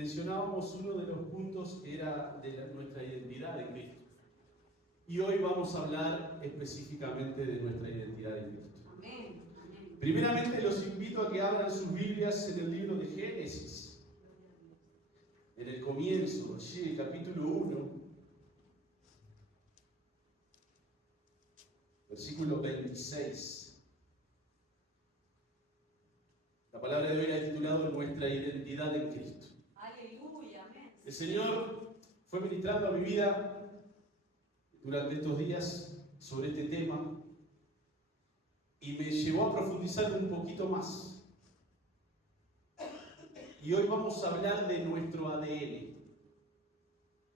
mencionábamos uno de los puntos que era de nuestra identidad en Cristo. Y hoy vamos a hablar específicamente de nuestra identidad en Cristo. Amén. Amén. Primeramente los invito a que abran sus Biblias en el libro de Génesis. En el comienzo, allí el capítulo 1, versículo 26. La palabra de hoy la he titulado Nuestra identidad en Cristo. Aleluya, amén. El Señor fue ministrando a mi vida durante estos días sobre este tema y me llevó a profundizar un poquito más. Y hoy vamos a hablar de nuestro ADN.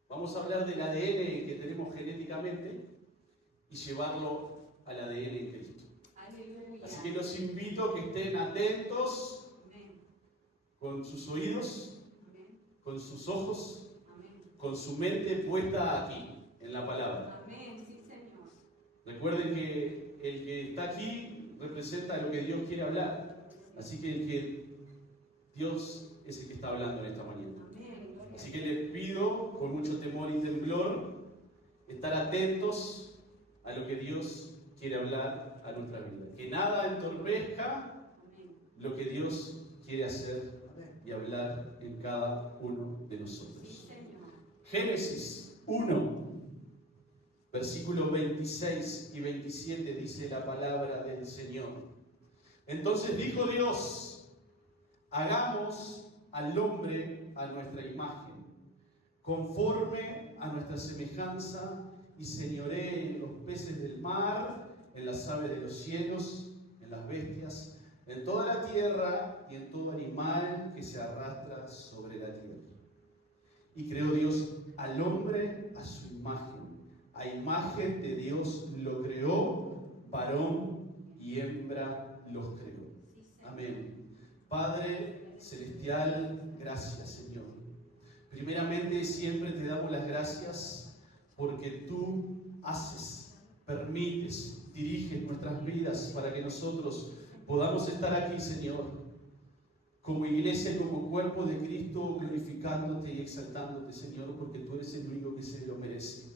Vamos a hablar del ADN que tenemos genéticamente y llevarlo al ADN en Cristo. Aleluya. Así que los invito a que estén atentos, Amén. con sus oídos, Amén. con sus ojos, Amén. con su mente puesta aquí, en la palabra. Amén. Sí, Señor. Recuerden que el que está aquí representa lo que Dios quiere hablar. Así que Dios es el que está hablando en esta mañana. Amén. Así que les pido, con mucho temor y temblor, estar atentos a lo que Dios quiere hablar a nuestra vida. Que nada entorpezca Amén. lo que Dios quiere hacer y hablar en cada uno de Sí, nosotros. Señor. Génesis 1, versículos 26 y 27 dice la palabra del Señor. Entonces dijo Dios: hagamos al hombre a nuestra imagen, conforme a nuestra semejanza, y señoree en los peces del mar, en las aves de los cielos, en las bestias, en toda la tierra y en todo animal que se arrastra sobre la tierra. Y creó Dios al hombre a su imagen. A imagen de Dios lo creó, varón y hembra los creó. Sí, Señor. Amén. Padre celestial, gracias, Señor. Primeramente, siempre te damos las gracias porque tú haces, permites, diriges nuestras vidas para que nosotros podamos estar aquí, Señor, como iglesia, como cuerpo de Cristo, glorificándote y exaltándote, Señor, porque tú eres el único que se lo merece.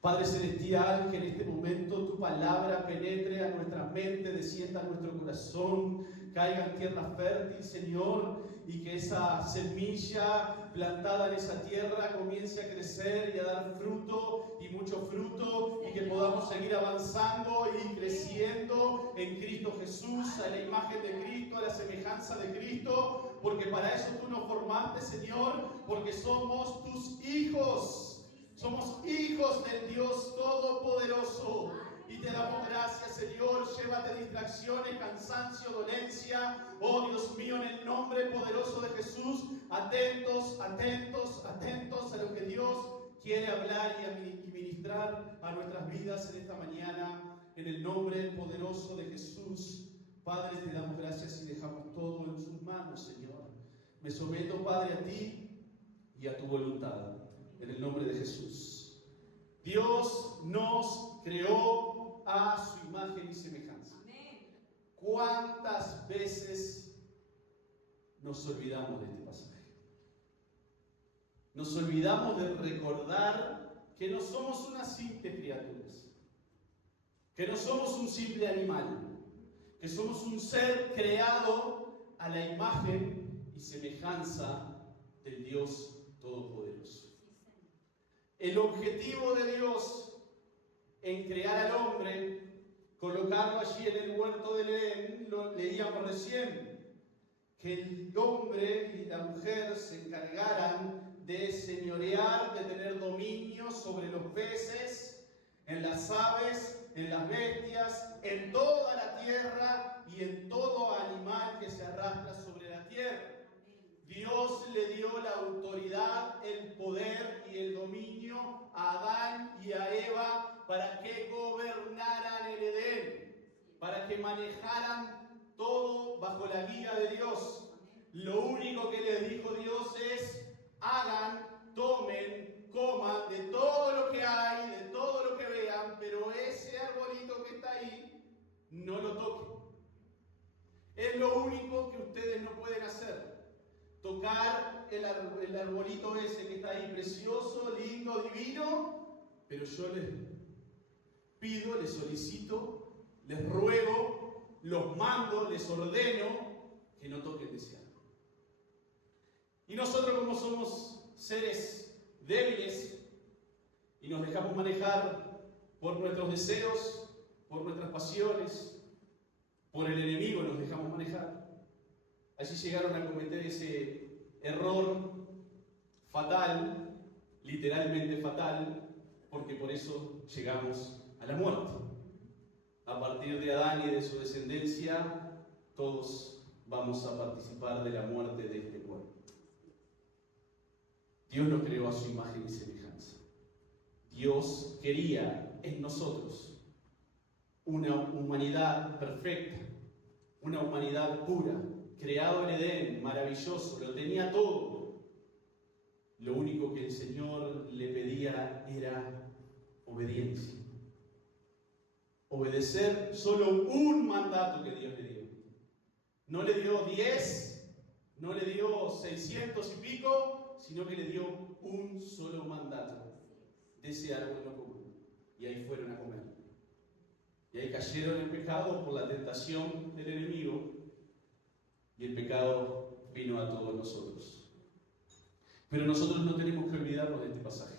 Padre celestial, que en este momento tu palabra penetre a nuestra mente, descienda a nuestro corazón, caiga en tierra fértil, Señor, y que esa semilla plantada en esa tierra comience a crecer y a dar fruto, y mucho fruto, y que podamos seguir avanzando y creciendo en Cristo Jesús, a la imagen de Cristo, a la semejanza de Cristo, porque para eso tú nos formaste, Señor, porque somos tus hijos. Somos hijos del Dios Todopoderoso y te damos gracias, Señor. Llévate distracciones, cansancio, dolencia. Oh Dios mío, en el nombre poderoso de Jesús, atentos, atentos, atentos a lo que Dios quiere hablar y ministrar a nuestras vidas en esta mañana. En el nombre poderoso de Jesús, Padre, te damos gracias y dejamos todo en sus manos, Señor. Me someto, Padre, a ti y a tu voluntad. En el nombre de Jesús. Dios nos creó a su imagen y semejanza. Amén. ¿Cuántas veces nos olvidamos de este pasaje? Nos olvidamos de recordar que no somos unas simples criaturas, que no somos un simple animal, que somos un ser creado a la imagen y semejanza del Dios Todopoderoso. El objetivo de Dios en crear al hombre, colocarlo allí en el huerto del Edén, lo leíamos recién, que el hombre y la mujer se encargaran de señorear, de tener dominio sobre los peces, en las aves, en las bestias, en toda la tierra y en todo animal que se arrastra sobre la tierra. Dios le dio la autoridad, el poder y el dominio a Adán y a Eva para que gobernaran el Edén, para que manejaran todo bajo la guía de Dios. Lo único que les dijo Dios es: hagan, tomen, coman de todo lo que hay, de todo lo que vean, pero ese arbolito que está ahí, no lo toquen. Es lo único que ustedes no pueden hacer. Tocar el ahí precioso, lindo, divino, pero yo les pido, les solicito, les ruego, los mando, les ordeno que no toquen ese árbol. Y nosotros, como somos seres débiles y nos dejamos manejar por nuestros deseos, por nuestras pasiones, por el enemigo nos dejamos manejar, allí llegaron a cometer ese error fatal, literalmente fatal, porque por eso llegamos a la muerte. A partir de Adán y de su descendencia, todos vamos a participar de la muerte de este cuerpo. Dios nos creó a su imagen y semejanza. Dios quería en nosotros una humanidad perfecta, una humanidad pura, creado en Edén, maravilloso, lo tenía todo. Lo único que el Señor le pedía era obediencia. Obedecer solo un mandato que Dios le dio. No le dio 10, no le dio 600 y pico, sino que le dio un solo mandato. De ese árbol no coman. Y ahí fueron a comer. Y ahí cayeron en pecado por la tentación del enemigo. Y el pecado vino a todos nosotros. Pero nosotros no tenemos que olvidarnos de este pasaje.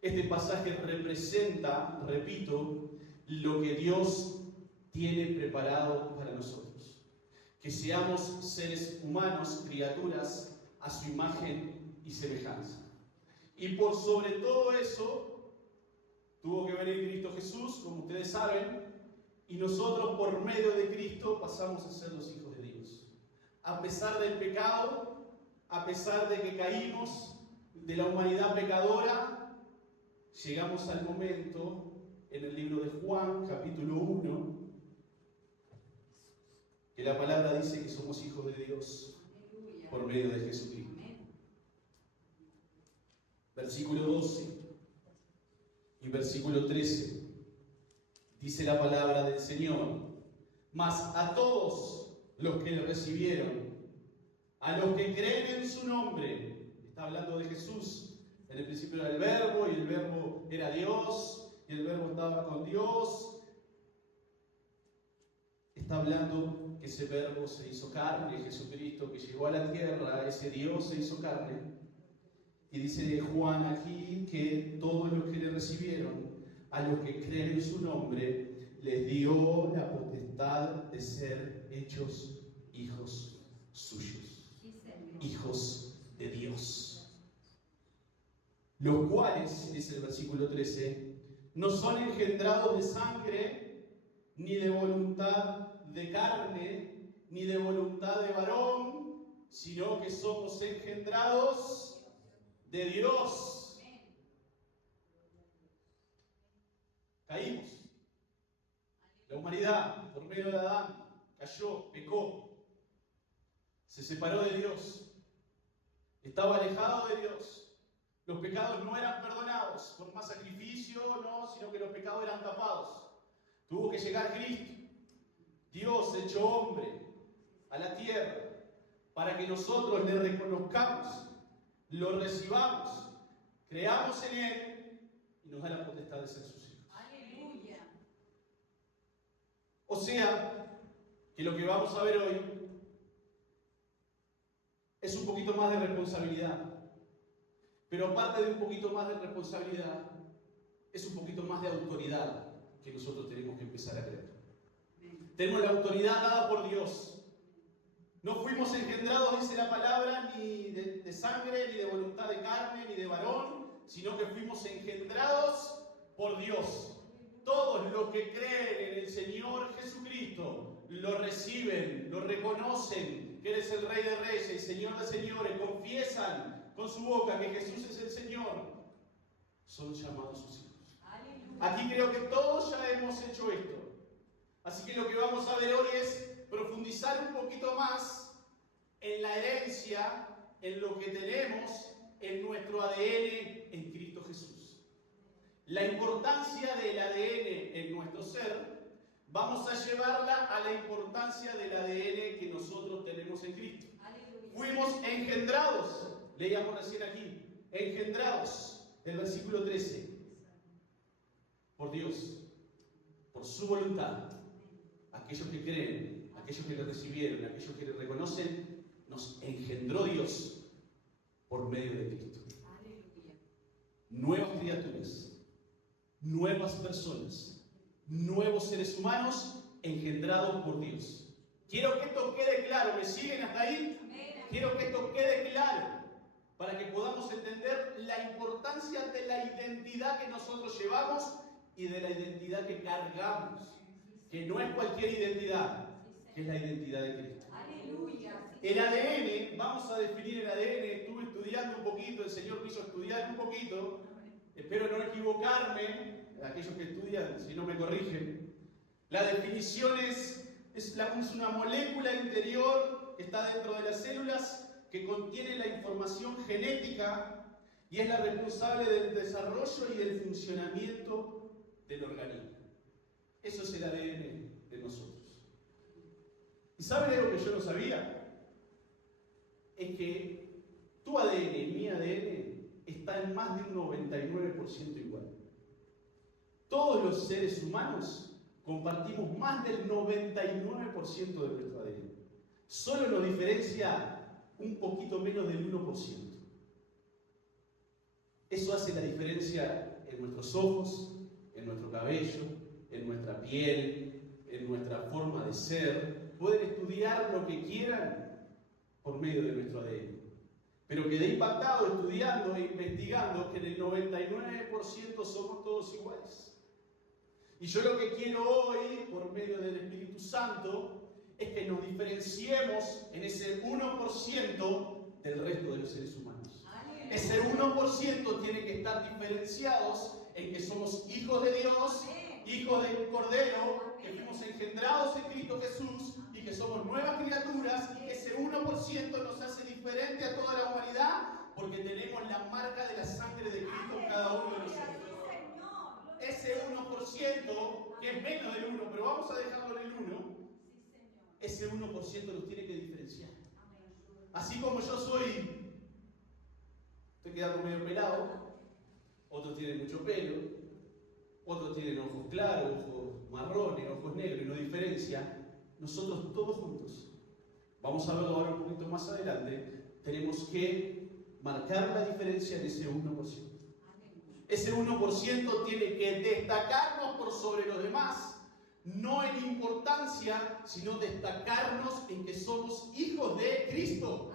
Este pasaje representa, repito, lo que Dios tiene preparado para nosotros. Que seamos seres humanos, criaturas, a su imagen y semejanza. Y por sobre todo eso, tuvo que venir Cristo Jesús, como ustedes saben, y nosotros por medio de Cristo pasamos a ser los hijos de Dios. A pesar del pecado, a pesar de que caímos de la humanidad pecadora, llegamos al momento, en el libro de Juan, capítulo 1, que la palabra dice que somos hijos de Dios por medio de Jesucristo. Versículo 12 y versículo 13, dice la palabra del Señor: mas a todos los que le recibieron, a los que creen en su nombre, está hablando de Jesús, en el principio era el Verbo, y el Verbo era Dios, y el Verbo estaba con Dios. Está hablando que ese Verbo se hizo carne, Jesucristo que llegó a la tierra, ese Dios se hizo carne. Y dice Juan aquí que todos los que le recibieron, a los que creen en su nombre, les dio la potestad de ser hechos hijos suyos, hijos de Dios. Los cuales, dice el versículo 13, no son engendrados de sangre, ni de voluntad de carne, ni de voluntad de varón, sino que somos engendrados de Dios. Caímos. La humanidad, por medio de Adán, cayó, pecó, se separó de Dios, estaba alejado de Dios. Los pecados no eran perdonados por más sacrificio, no, sino que los pecados eran tapados. Tuvo que llegar Cristo, Dios hecho hombre, a la tierra, para que nosotros le reconozcamos, lo recibamos, creamos en Él y nos da la potestad de ser sus hijos. Aleluya. O sea, que lo que vamos a ver hoy es un poquito más de responsabilidad. Pero aparte de un poquito más de responsabilidad, es un poquito más de autoridad que nosotros tenemos que empezar a creer. Tenemos la autoridad dada por Dios. No fuimos engendrados, dice la palabra, ni de sangre, ni de voluntad de carne, ni de varón, sino que fuimos engendrados por Dios. Todos los que creen en el Señor Jesucristo lo reciben, lo reconocen, que Él es el Rey de Reyes, el Señor de Señores, confiesan con su boca que Jesús es el Señor, son llamados sus hijos. Aquí creo que todos ya hemos hecho esto. Así que lo que vamos a ver hoy es profundizar un poquito más en la herencia, en lo que tenemos en nuestro ADN en Cristo Jesús. La importancia del ADN en nuestro ser, vamos a llevarla a la importancia del ADN que nosotros tenemos en Cristo. Fuimos engendrados, leíamos recién aquí, engendrados, el versículo 13, por Dios, por su voluntad. Aquellos que creen, aquellos que le recibieron, aquellos que le reconocen, nos engendró Dios por medio de Cristo. Aleluya. Nuevas criaturas, nuevas personas, nuevos seres humanos engendrados por Dios. Quiero que esto quede claro. ¿Me siguen hasta ahí? Amén. Quiero que esto quede claro para que podamos entender la importancia de la identidad que nosotros llevamos y de la identidad que cargamos, que no es cualquier identidad, que es la identidad de Cristo. Aleluya. El ADN, vamos a definir el ADN, estuve estudiando un poquito, el Señor me hizo estudiar un poquito, espero no equivocarme, aquellos que estudian, si no me corrigen. La definición es una molécula interior que está dentro de las células, que contiene la información genética y es la responsable del desarrollo y del funcionamiento del organismo. Eso es el ADN de nosotros. ¿Y saben algo que yo no sabía? Es que tu ADN y mi ADN está en más de un 99% igual. Todos los seres humanos compartimos más del 99% de nuestro ADN. Solo nos diferencia un poquito menos del 1%. Eso hace la diferencia en nuestros ojos, en nuestro cabello, en nuestra piel, en nuestra forma de ser. Pueden estudiar lo que quieran por medio de nuestro ADN. Pero quedé impactado estudiando e investigando que en el 99% somos todos iguales. Y yo lo que quiero hoy, por medio del Espíritu Santo, es que nos diferenciemos en ese 1% del resto de los seres humanos. Aleluya. Ese 1% tiene que estar diferenciados en que somos hijos de Dios, hijos del Cordero, que fuimos engendrados en Cristo Jesús y que somos nuevas criaturas, y que ese 1% nos hace diferente a toda la humanidad porque tenemos la marca de la sangre de Cristo en cada uno de nosotros. Ese 1%, que es menos del 1, pero vamos a dejarlo en el 1, ese 1% nos tiene que diferenciar. Así como yo estoy quedando medio pelado, otros tienen mucho pelo, otros tienen ojos claros, ojos marrones, ojos negros, y no diferencia. Nosotros todos juntos, vamos a verlo ahora un poquito más adelante, tenemos que marcar la diferencia en ese 1%. Ese 1% tiene que destacarnos por sobre los demás, no en importancia, sino destacarnos en que somos hijos de Cristo,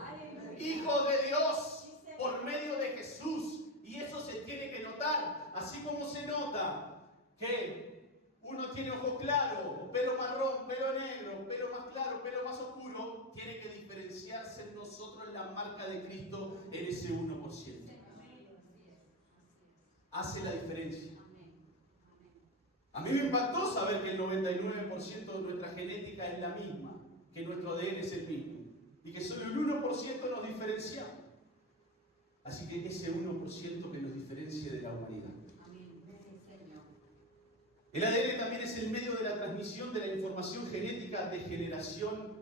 hijos de Dios, por medio de Jesús. Y eso se tiene que notar, así como se nota que uno tiene ojos claros, pelo marrón, pelo negro, pelo más claro, pelo más oscuro, tiene que diferenciarse en nosotros la marca de Cristo en ese 1%. Hace la diferencia. A mí me impactó saber que el 99% de nuestra genética es la misma, que nuestro ADN es el mismo, y que solo el 1% nos diferencia. Así que ese 1% que nos diferencie de la humanidad. El ADN también es el medio de la transmisión de la información genética de generación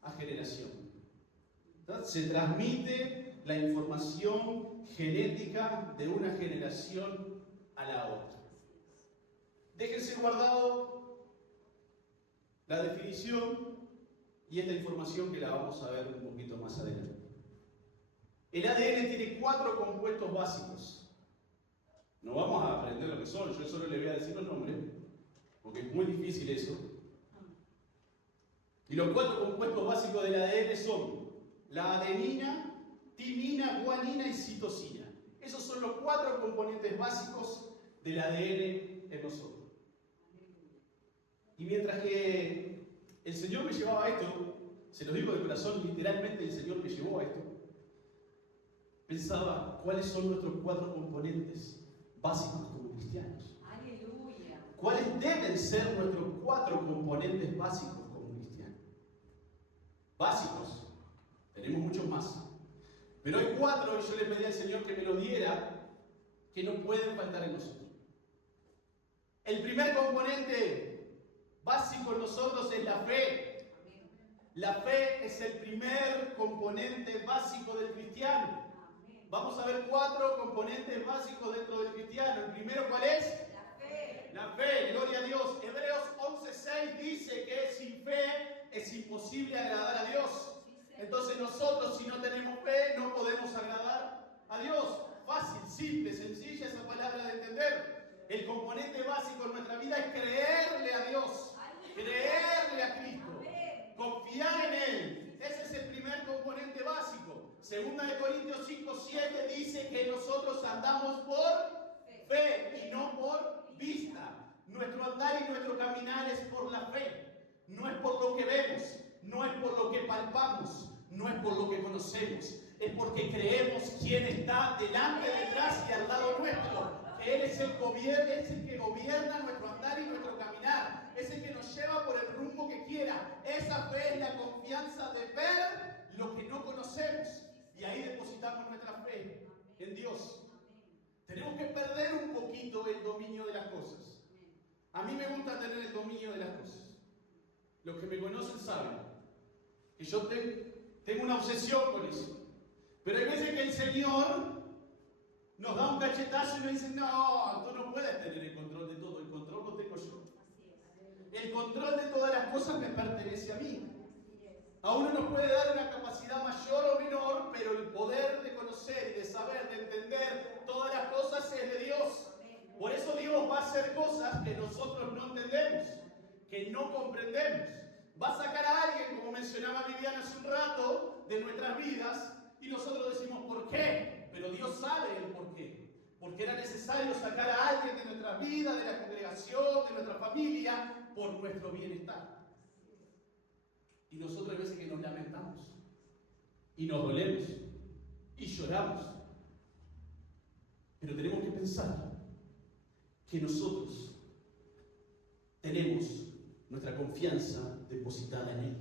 a generación. ¿Verdad? Se transmite la información genética de una generación a la otra. Déjense guardado la definición y esta información que la vamos a ver un poquito más adelante. El ADN tiene 4 compuestos básicos. No vamos a aprender lo que son, yo solo le voy a decir los nombres, porque es muy difícil eso. Y los 4 compuestos básicos del ADN son la adenina, timina, guanina y citosina. Esos son los 4 componentes básicos del ADN en nosotros. Y mientras que el Señor me llevaba a esto, se lo digo de corazón, literalmente el Señor me llevó a esto, pensaba cuáles son nuestros 4 componentes básicos como cristianos. Aleluya. ¿Cuáles deben ser nuestros 4 componentes básicos como cristianos? Básicos, tenemos muchos más. Pero hay 4, y yo le pedí al Señor que me los diera, que no pueden faltar en nosotros. El primer componente básico en nosotros es la fe. La fe es el primer componente básico del cristiano. Vamos a ver 4 componentes básicos dentro del cristiano. El primero, ¿cuál es? La fe. La fe, gloria a Dios. Hebreos 11:6 dice que sin fe es imposible agradar a Dios. Entonces nosotros, si no tenemos fe, no podemos agradar a Dios. Fácil, simple, sencilla esa palabra de entender. El componente básico en nuestra vida es creerle a Dios, creerle a Cristo, confiar en Él. Ese es el primer componente básico. Segunda de Corintios 5:7 dice que nosotros andamos por fe y no por vista. Nuestro andar y nuestro caminar es por la fe. No es por lo que vemos, no es por lo que palpamos, no es por lo que conocemos. Es porque creemos quién está delante, detrás y al lado nuestro. Que Él es el que gobierna nuestro andar y nuestro caminar. Es el que nos lleva por el rumbo que quiera. Esa fe es la confianza de ver lo que no conocemos. Y ahí depositamos nuestra fe en Dios. Tenemos que perder un poquito el dominio de las cosas. A mí me gusta tener el dominio de las cosas. Los que me conocen saben que yo tengo una obsesión con eso. Pero hay veces que el Señor nos da un cachetazo y nos dice, no, tú no puedes tener el control de todo, el control lo tengo yo. El control de todas las cosas me pertenece a mí. A uno nos puede dar una capacidad mayor o menor, pero el poder de conocer y de saber, de entender todas las cosas es de Dios. Por eso Dios va a hacer cosas que nosotros no entendemos, que no comprendemos. Va a sacar a alguien, como mencionaba Viviana hace un rato, de nuestras vidas, y nosotros decimos, ¿por qué? Pero Dios sabe el por qué. Porque era necesario sacar a alguien de nuestras vidas, de la congregación, de nuestra familia, por nuestro bienestar. Y nosotros hay veces que nos lamentamos, y nos dolemos, y lloramos. Pero tenemos que pensar que nosotros tenemos nuestra confianza depositada en Él.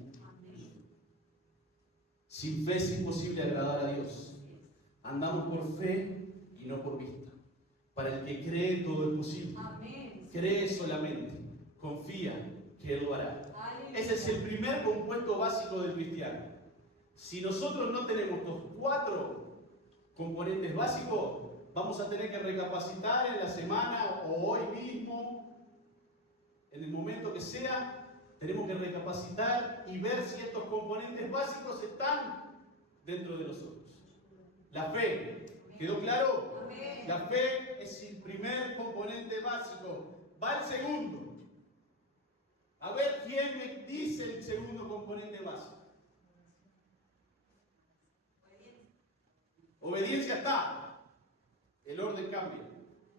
Sin fe es imposible agradar a Dios. Andamos por fe y no por vista. Para el que cree, todo es posible. Amén. Cree solamente, confía que Él lo hará. Aleluya. Ese es el primer compuesto básico del cristiano. Si nosotros no tenemos los 4 componentes básicos, vamos a tener que recapacitar en la semana o hoy mismo, en el momento que sea. Tenemos que recapacitar y ver si estos componentes básicos están dentro de nosotros. La fe, ¿quedó claro? Amén. La fe es el primer componente básico. Va el segundo. A ver quién me dice el segundo componente básico. Obediencia está. El orden cambia.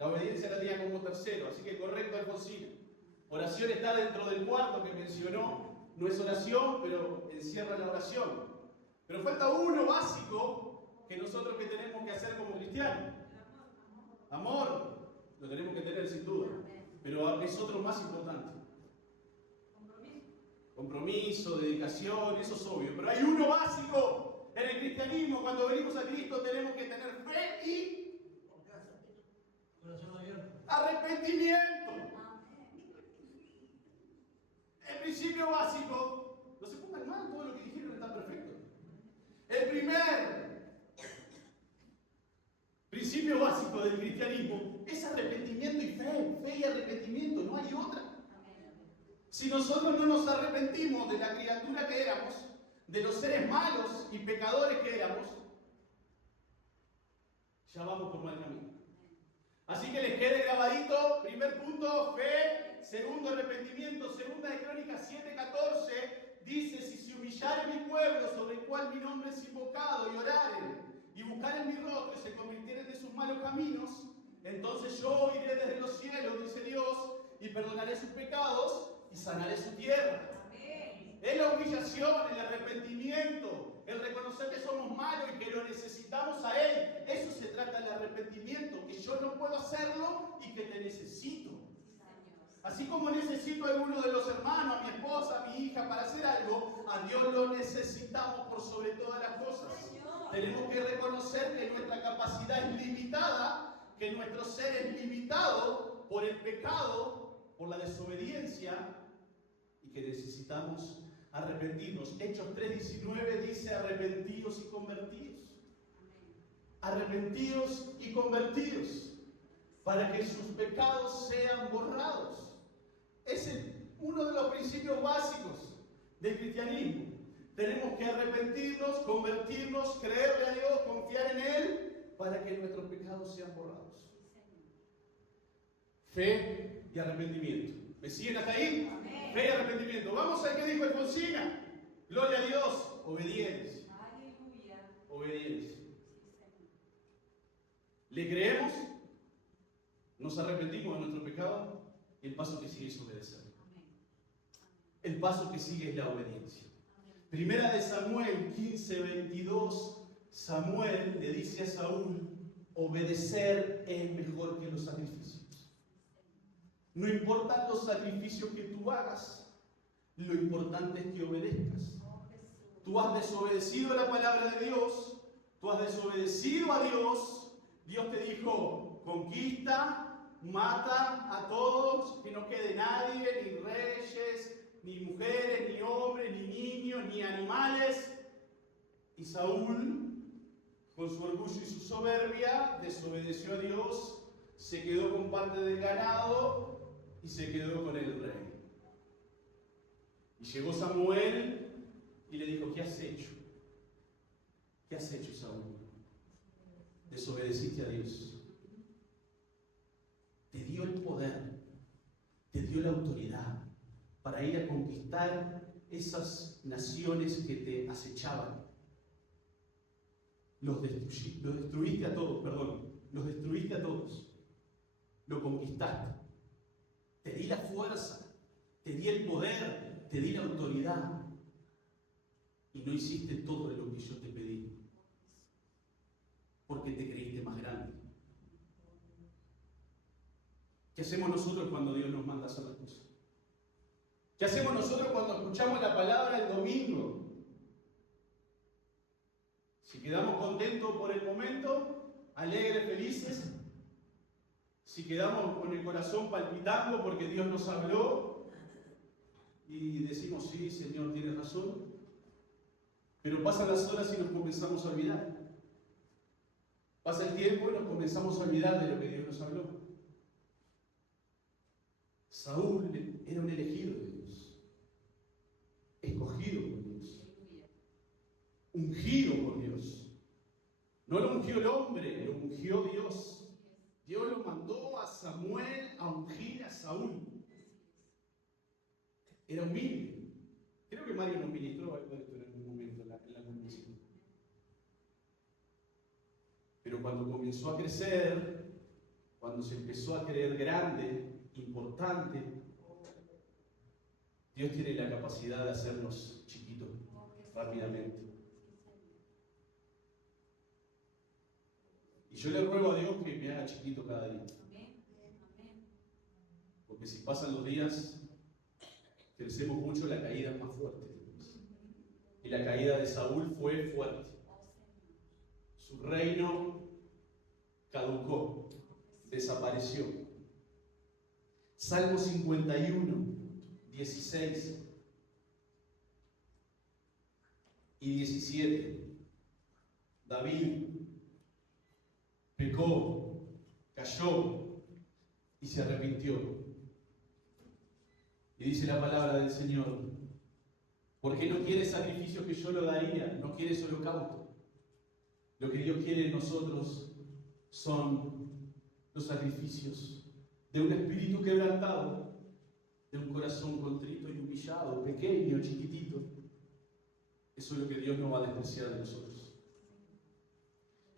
La obediencia la tenía como tercero, así que correcto, Alfonsina. Oración está dentro del cuarto que mencionó. No es oración, pero encierra la oración. Pero falta uno básico que nosotros que tenemos que hacer como cristianos. Amor. Lo tenemos que tener sin duda. Pero es otro más importante. Compromiso, dedicación, eso es obvio. Pero hay uno básico en el cristianismo. Cuando venimos a Cristo tenemos que tener fe y arrepentimiento. El principio básico, no se pongan mal, todo lo que dijeron está perfecto. El primer principio básico del cristianismo es arrepentimiento y fe. Fe y arrepentimiento, no hay otra. Si nosotros no nos arrepentimos de la criatura que éramos, de los seres malos y pecadores que éramos, ya vamos por mal camino. Así que les quede grabadito, primer punto, fe, segundo, arrepentimiento. Segunda de Crónicas 7:14 dice, si se humillare mi pueblo sobre el cual mi nombre es invocado y oraren y buscaren mi rostro y se convirtieren de sus malos caminos, entonces yo iré desde los cielos, dice Dios, y perdonaré sus pecados y sanaré su tierra. Amén. Es la humillación, el arrepentimiento, el reconocer que somos malos y que lo necesitamos a Él. Eso se trata del arrepentimiento, que yo no puedo hacerlo y que te necesito. Así como necesito a alguno de los hermanos, a mi esposa, a mi hija para hacer algo, a Dios lo necesitamos por sobre todas las cosas. Tenemos que reconocer que nuestra capacidad es limitada, que nuestro ser es limitado por el pecado, por la desobediencia, y que necesitamos arrepentirnos. Hechos 3:19 dice arrepentidos y convertidos. arrepentidos y convertidos, para que sus pecados sean borrados. Es uno de los principios básicos del cristianismo. Tenemos que arrepentirnos, convertirnos, creerle a Dios, confiar en Él, para que nuestros pecados sean borrados. Fe y arrepentimiento. ¿Me siguen hasta ahí? Amén. Fe y arrepentimiento. Vamos a ver qué dijo Alfonsina. Gloria a Dios. Obediencia. Aleluya. Obediencia. Sí, Señor. ¿Le creemos? Nos arrepentimos de nuestro pecado y el paso que sigue es obedecer. Amén. El paso que sigue es la obediencia. Amén. Primera de Samuel 15:22, Samuel le dice a Saúl, obedecer es mejor que los sacrificios. No importan los sacrificios que tú hagas, lo importante es que obedezcas. Oh, Jesús. Tú has desobedecido la palabra de Dios, tú has desobedecido a Dios. Dios te dijo, conquista, mata a todos, que no quede nadie, ni reyes, ni mujeres, ni hombres, ni niños, ni animales. Y Saúl, con su orgullo y su soberbia, desobedeció a Dios, se quedó con parte del ganado y se quedó con el rey. Y llegó Samuel y le dijo, ¿qué has hecho? ¿Qué has hecho, Saúl? Desobedeciste a Dios. Te dio el poder, te dio la autoridad para ir a conquistar esas naciones que te acechaban. Los destruiste a todos, perdón. Los destruiste a todos. Lo conquistaste. Te di la fuerza, te di el poder, te di la autoridad. Y no hiciste todo lo que yo te pedí. Porque te creíste más grande. ¿Qué hacemos nosotros cuando Dios nos manda a hacer las cosas? ¿Qué hacemos nosotros cuando escuchamos la palabra el domingo? Si quedamos contentos por el momento, alegres, felices, si quedamos con el corazón palpitando porque Dios nos habló y decimos, sí, Señor, tienes razón, pero pasan las horas y nos comenzamos a olvidar. Pasa el tiempo y nos comenzamos a olvidar de lo que Dios nos habló. Saúl era un elegido de Dios, escogido por Dios, Aleluya. ungido por Dios. No lo ungió el hombre, lo ungió Dios. Dios lo mandó a Samuel a ungir a Saúl. Era humilde. Creo que Mario nos ministró algo de esto en algún momento en la convención. Pero cuando comenzó a crecer, cuando se empezó a creer grande, importante, Dios tiene la capacidad de hacernos chiquitos rápidamente. Y yo le ruego a Dios que me haga chiquito cada día. Amén. Amén. Porque si pasan los días, crecemos mucho, la caída es más fuerte. Y la caída de Saúl fue fuerte. Oh, Señor. Su reino caducó, desapareció. Salmo 51, 16 y 17. David pecó, cayó y se arrepintió. Y dice la palabra del Señor, porque no quiere sacrificio que yo lo daría, no quiere holocausto. Lo que Dios quiere en nosotros son los sacrificios de un espíritu quebrantado, de un corazón contrito y humillado, pequeño, chiquitito. Eso es lo que Dios no va a despreciar de nosotros.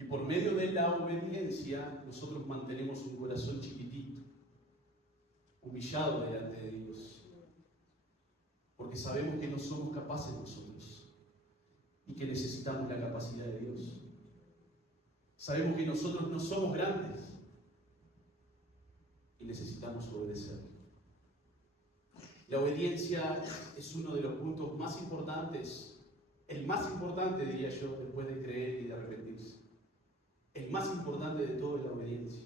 Y por medio de la obediencia, nosotros mantenemos un corazón chiquitito, humillado delante de Dios. Porque sabemos que no somos capaces nosotros y que necesitamos la capacidad de Dios. Sabemos que nosotros no somos grandes y necesitamos obedecer. La obediencia es uno de los puntos más importantes, el más importante, diría yo, después de creer y de arrepentirse. El más importante de todo es la obediencia.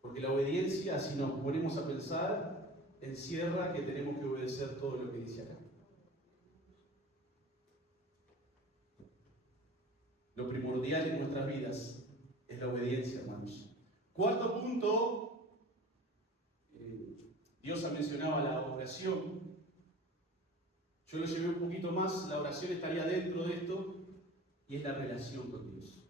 Porque la obediencia, si nos ponemos a pensar, encierra que tenemos que obedecer todo lo que dice acá. Lo primordial en nuestras vidas es la obediencia, hermanos. Cuarto punto, Dios ha mencionado la oración. Yo lo llevé un poquito más, la oración estaría dentro de esto, y es la relación con Dios.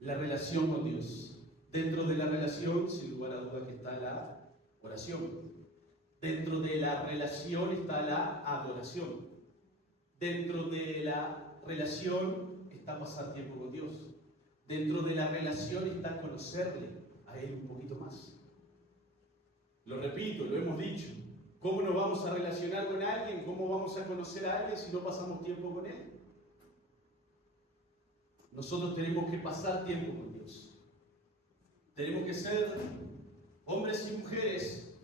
La relación con Dios. Dentro de la relación, sin lugar a duda, que está la oración. Dentro de la relación está la adoración. Dentro de la relación está pasar tiempo con Dios. Dentro de la relación está conocerle a Él un poquito más. Lo repito, lo hemos dicho. ¿Cómo nos vamos a relacionar con alguien? ¿Cómo vamos a conocer a alguien si no pasamos tiempo con Él? Nosotros tenemos que pasar tiempo con Dios. Tenemos que ser hombres y mujeres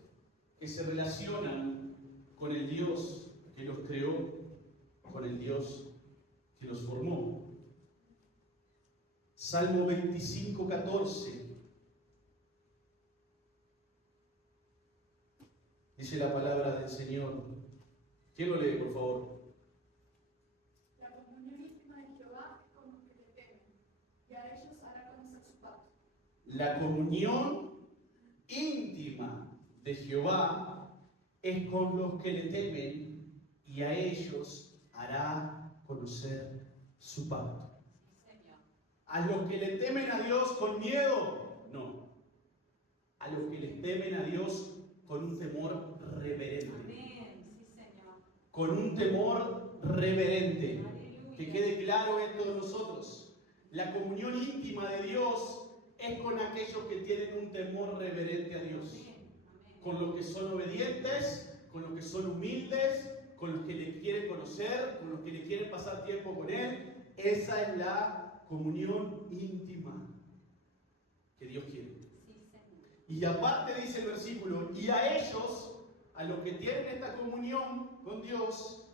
que se relacionan con el Dios que los creó, con el Dios que los formó. Salmo 25, 14. Dice la palabra del Señor. ¿Quién lo lee, por favor? La comunión íntima de Jehová es con los que le temen, y a ellos hará conocer su pacto. La comunión íntima de Jehová es con los que le temen, y a ellos hará conocer su pacto. Sí, Señor. A los que le temen a Dios con miedo, no. A los que le temen a Dios con un temor reverente. Amén. Sí, Señor. Con un temor reverente. Aleluya. Que quede claro en todos nosotros. La comunión íntima de Dios es con aquellos que tienen un temor reverente a Dios. Amén. Amén. Con los que son obedientes, con los que son humildes, con los que le quieren conocer, con los que le quieren pasar tiempo con Él. Esa es la comunión íntima que Dios quiere. Sí, Señor. Y aparte dice el versículo, y a ellos, a los que tienen esta comunión con Dios,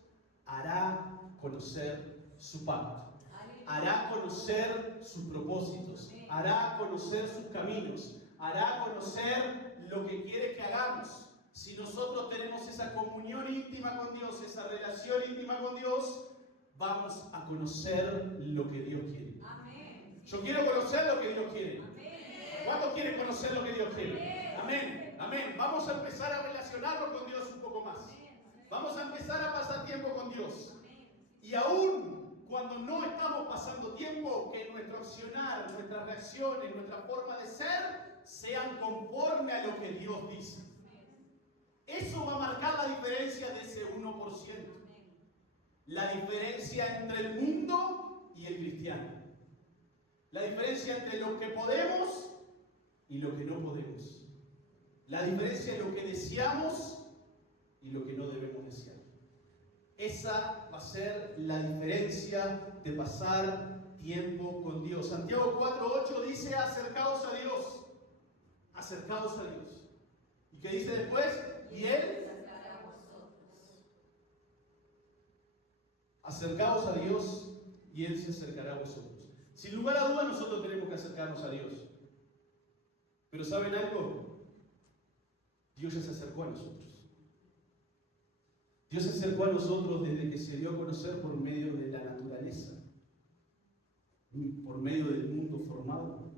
hará conocer su pacto. Aleluya. Hará conocer sus propósitos, hará conocer sus caminos, hará conocer lo que quiere que hagamos. Si nosotros tenemos esa comunión íntima con Dios, esa relación íntima con Dios, vamos a conocer lo que Dios quiere. Amén. Yo quiero conocer lo que Dios quiere. Amén. ¿Cuántos quieren conocer lo que Dios quiere? Amén, amén. Vamos a empezar a relacionarnos con Dios un poco más. Vamos a empezar a pasar tiempo con Dios. Y aún cuando no estamos pasando tiempo, que nuestro accionar, nuestras reacciones, nuestra forma de ser, sean conforme a lo que Dios dice. Eso va a marcar la diferencia de ese 1%. La diferencia entre el mundo y el cristiano. La diferencia entre lo que podemos y lo que no podemos. La diferencia de lo que deseamos y lo que no debemos desear. Esa va a ser la diferencia de pasar tiempo con Dios. Santiago 4:8 dice: acercaos a Dios. Acercaos a Dios. ¿Y qué dice después? Y Él. Acercaos a Dios y Él se acercará a vosotros. Sin lugar a dudas, nosotros tenemos que acercarnos a Dios. Pero ¿saben algo? Dios ya se acercó a nosotros. Dios se acercó a nosotros desde que se dio a conocer por medio de la naturaleza, por medio del mundo formado,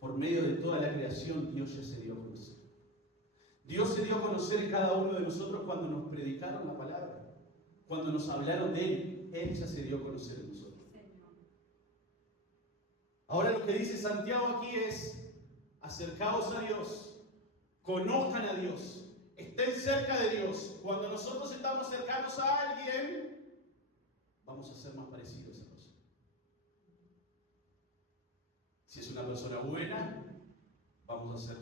por medio de toda la creación. Dios ya se dio a conocer. Dios se dio a conocer en cada uno de nosotros cuando nos predicaron la palabra, cuando nos hablaron de Él. Él ya se dio a conocer en nosotros. Ahora lo que dice Santiago aquí es: acercaos a Dios, conozcan a Dios, estén cerca de Dios. Cuando nosotros estamos cercanos a alguien, vamos a ser más parecidos a esa persona. Si es una persona buena, vamos a ser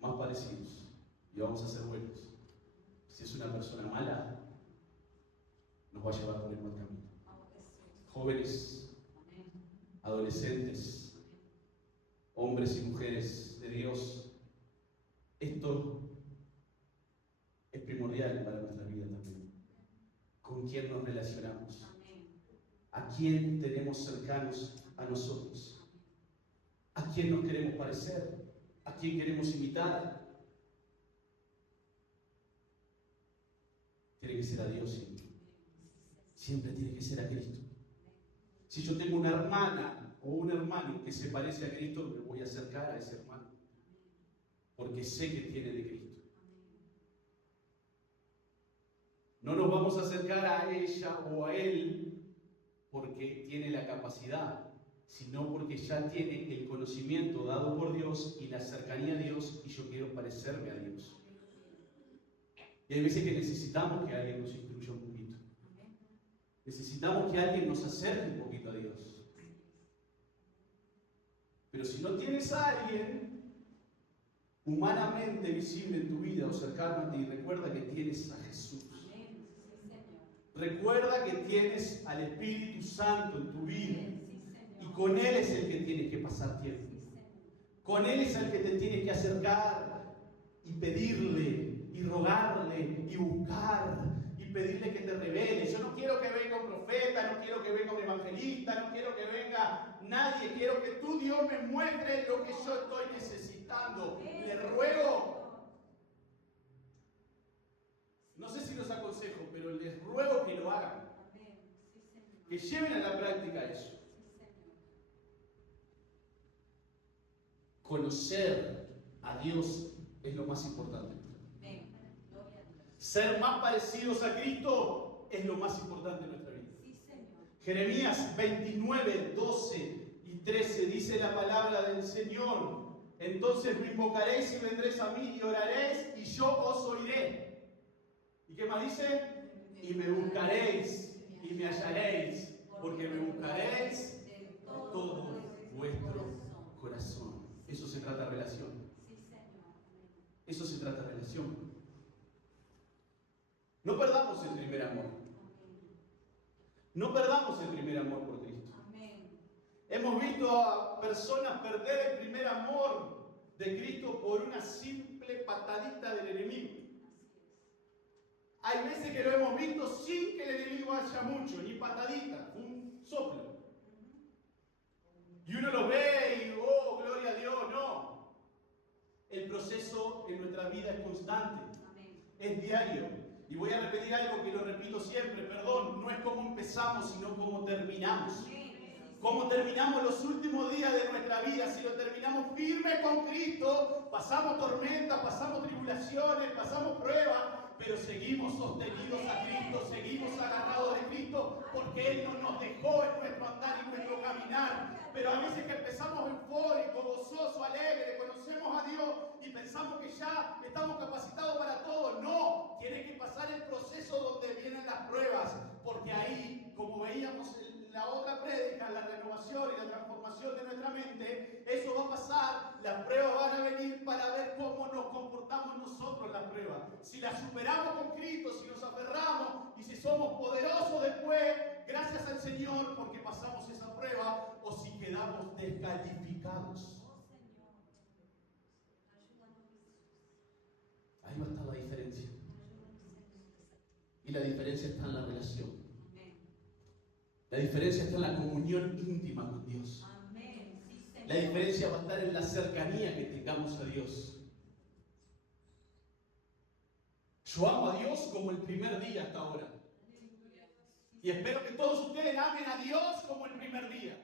más parecidos y vamos a ser buenos. Si es una persona mala, nos va a llevar por el mal camino. Jóvenes, adolescentes, hombres y mujeres de Dios, esto es primordial para nuestra vida también. ¿Con quién nos relacionamos? ¿A quién tenemos cercanos a nosotros? ¿A quién nos queremos parecer? ¿A quién queremos imitar? Tiene que ser a Dios siempre. Siempre tiene que ser a Cristo. Si yo tengo una hermana o un hermano que se parece a Cristo, me voy a acercar a ese hermano, porque sé que tiene de Cristo. No nos vamos a acercar a ella o a él porque tiene la capacidad, sino porque ya tiene el conocimiento dado por Dios y la cercanía a Dios, y yo quiero parecerme a Dios. Y hay veces que necesitamos que alguien nos instruya un poquito. Necesitamos que alguien nos acerque un poquito a Dios. Pero si no tienes a alguien humanamente visible en tu vida o cercano a ti, recuerda que tienes a Jesús. Recuerda que tienes al Espíritu Santo en tu vida. Y con Él es el que tienes que pasar tiempo. Con Él es el que te tienes que acercar y pedirle y rogarle y buscar y pedirle que te revele. Yo no quiero que venga un profeta, no quiero que venga un evangelista, no quiero que venga nadie. Quiero que tú, Dios, me muestre lo que yo estoy necesitando. Le ruego. No sé si los aconsejo, pero les ruego que lo hagan. Que lleven a la práctica eso. Conocer a Dios es lo más importante. Ser más parecidos a Cristo es lo más importante en nuestra vida. Jeremías 29, 12 y 13 dice la palabra del Señor: entonces me invocaréis y vendréis a mí y oraréis y yo os oiré. ¿Y qué más dice? Y me buscaréis y me hallaréis, porque me buscaréis de todo vuestro corazón. Eso se trata de relación. Eso se trata de relación. No perdamos el primer amor. No perdamos el primer amor por Cristo. Hemos visto a personas perder el primer amor de Cristo por una simple patadita del enemigo. Hay veces que lo hemos visto sin que el enemigo haya mucho, ni patadita, un soplo. Y uno lo ve y, oh, gloria a Dios, no. El proceso en nuestra vida es constante, es diario. Y voy a repetir algo que lo repito siempre, perdón, no es cómo empezamos, sino cómo terminamos. Cómo terminamos los últimos días de nuestra vida. Si lo terminamos firme con Cristo, pasamos tormentas, pasamos tribulaciones, pasamos pruebas, pero seguimos sostenidos a Cristo, seguimos agarrados de Cristo, porque Él no nos dejó en nuestro andar y nuestro caminar. Pero a veces que empezamos eufóricos, gozosos, alegres, conocemos a Dios y pensamos que ya estamos capacitados para todo. No, tiene que pasar el proceso donde vienen las pruebas, porque ahí, como veíamos en la otra prédica, la renovación y la transformación de nuestra mente, eso va a pasar, las pruebas van a venir para ver cómo nos comportamos nosotros en las pruebas. Si las superamos con Cristo, si nos aferramos y si somos poderosos después, gracias al Señor porque pasamos esa prueba, o si quedamos descalificados. Ahí va a estar la diferencia. Y la diferencia está en la relación. La diferencia está en la comunión íntima con Dios. La diferencia va a estar en la cercanía que tengamos a Dios. Yo amo a Dios como el primer día hasta ahora. Y espero que todos ustedes amen a Dios como el primer día.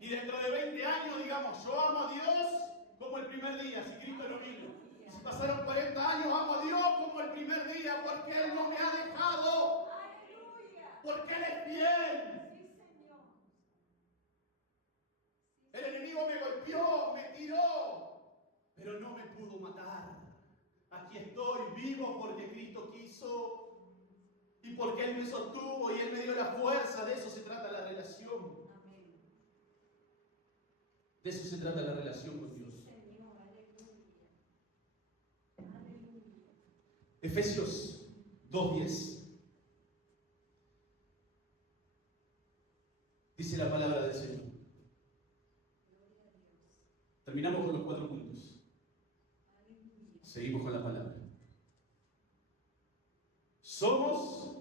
Y dentro de 20 años digamos, yo amo a Dios como el primer día, si Cristo no vino. Y si pasaron 40 años, amo a Dios como el primer día, porque Él no me ha dejado. Porque Él es fiel. El enemigo me golpeó, me tiró, pero no me pudo matar. Aquí estoy vivo porque Cristo quiso y porque Él me sostuvo y Él me dio la fuerza. De eso se trata la relación. De eso se trata la relación con Dios. Efesios 2:10. Dice la palabra del Señor. Terminamos con los 4 puntos. Seguimos con la palabra. Somos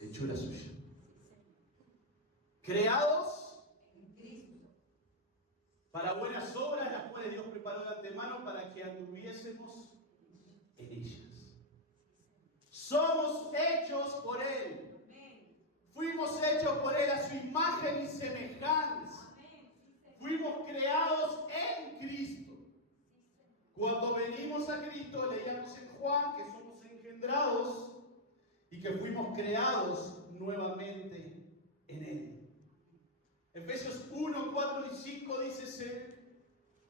hechura suya. Creados para buenas obras, las cuales Dios preparó de antemano para que anduviésemos en ellas. Somos hechos por Él. Fuimos fuimos hechos por Él a su imagen y semejanza. Amén. Sí, Señor. Fuimos creados en Cristo. Cuando venimos a Cristo, leíamos en Juan que somos engendrados y que fuimos creados nuevamente en Él. Efesios 1, 4 y 5 dice,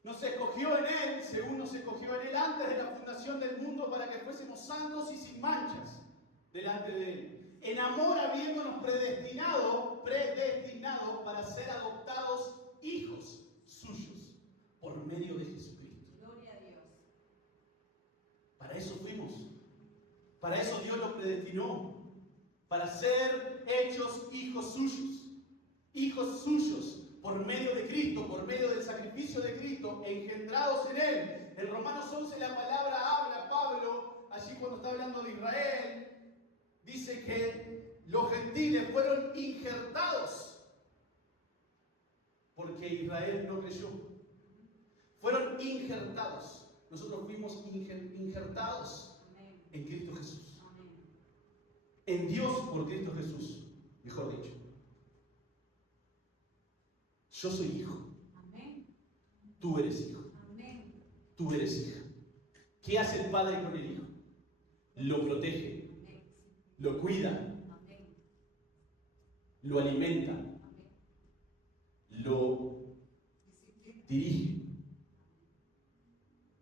nos escogió en Él, según nos escogió en Él antes de la fundación del mundo, para que fuésemos santos y sin manchas delante de Él. En amor, habiéndonos predestinado para ser adoptados hijos suyos por medio de Jesucristo. Gloria a Dios. Para eso fuimos. Para eso Dios los predestinó. Para ser hechos hijos suyos. Hijos suyos por medio de Cristo, por medio del sacrificio de Cristo, engendrados en Él. En Romanos 11 la palabra habla, Pablo, allí cuando está hablando de Israel, dice que los gentiles fueron injertados porque Israel no creyó. Fueron injertados. Nosotros fuimos injertados Amén. en Cristo Jesús. Amén. En Dios por Cristo Jesús, mejor dicho. Yo soy hijo. Amén. Tú eres hijo. Amén. Tú eres hija. ¿Qué hace el padre con el hijo? Lo protege, Amén. lo cuida, Amén. lo alimenta, Amén. lo dirige.